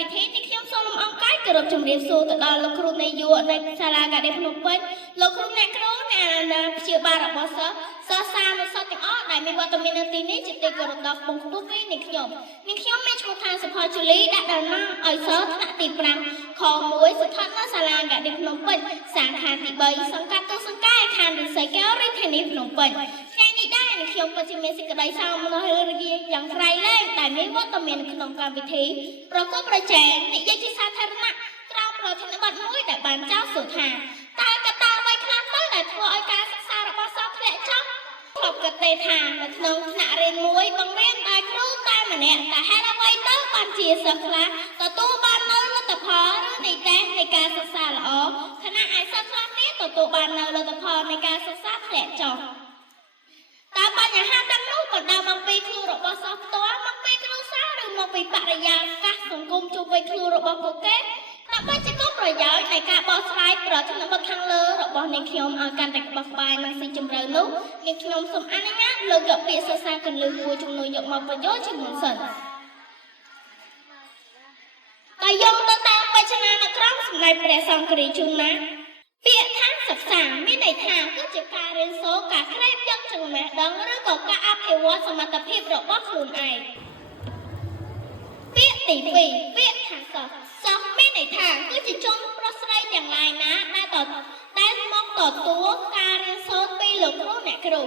វិធីនេះខ្ញុំសូមលំអរកាយគោរពជំរាបសួរទៅដល់លោកគ្រូនាយកនៃសាលាកាដេភ្នំពេញលោកគ្រូអ្នកគ្រូអ្នកអាណាព្យាបាលរបស់សិស្សសានុសិស្សទាំងអស់ដែលមានវត្តមាននៅទីនេះជាទីគោរពដ៏ខ្ពង់ខ្ពស់ពីនាងខ្ញុំមានឈ្មោះថាសុផាជូលីដាក់ដំណើរឲ្យសិស្សថ្នាក់ទី5ខ1ស្ថិតនៅសាលាកាដេភ្នំពេញសាខាទី3សង្កាត់ទូសង្កែខណ្ឌរិស័យកែវរាជធានីភ្នំពេញថ្ងៃនេះដែរនាងខ្ញុំពិតជាមានសេចក្តីសោមនស្សរីករាយយ៉ាងក្រៃលែងដែលមានវត្តមានក្នុងកម្មវិធីប្រកបប្រជែងនិយាយជាសាធារណៈក្រោមប្រធានបទមួយដែលបានចោទសួរថាតើកត្តាអ្វីខ្លះទៅដែលធ្វើឲ្យការសិក្សារបស់សិស្សធ្លាក់ចុះធ្លាប់គិតទេថានៅក្នុងថ្នាក់រៀនមួយបង្រៀនតែគ្រូតែម្នាក់តែហេតុអ្វីទៅបានជាសិស្សខ្លះទទួលបាននូវលទ្ធផលឬនិទេសនៃការសិក្សាល្អខណៈឯសិស្សខ្លះទៀតទទួលបាននូវលទ្ធផលនៃការសិក្សាធ្លាក់ចុះតើបញ្ហាទាំងនោះបណ្ដាលមកពីគ្រូរបស់សិស្សផ្ទាល់មកពីគ្រូសាស្ត្រឬមកពីបរិយាកាសសង្គមជុំវិញគ្រូរបស់ពួកគេដើម្បីជាគោលប្រយោជន៍នៃការបោះស្រាយប្រធានបទខាងលើរបស់នាងខ្ញុំឲ្យកាន់តែក្បោះក្បាយនិងស៊ីជម្រៅនោះនាងខ្ញុំសូមអនុញ្ញាតលើកយកពាក្យសរសើរកន្លឹះមួយចំនួនយកមកបញ្យល់ជាមុនសិនតែយោងទៅតាមបច្ចនានុក្រមសម្ដែងព្រះសង្ឃរាជជូនណាពាក្យថាសិក្សាមានន័យថាគឺជាការរៀនសូត្រការក្រេបយកចំណេះដឹងឬក៏ការអភិវឌ្ឍសមត្ថភាពរបស់ខ្លួនឯងពាក្យទី2ពាក្យថាសិស្សមានន័យថាគឺជាជនប្រុសស្រីទាំងឡាយណាដែលមកទទួលការរៀនសូត្រពីលោកគ្រូអ្នកគ្រូ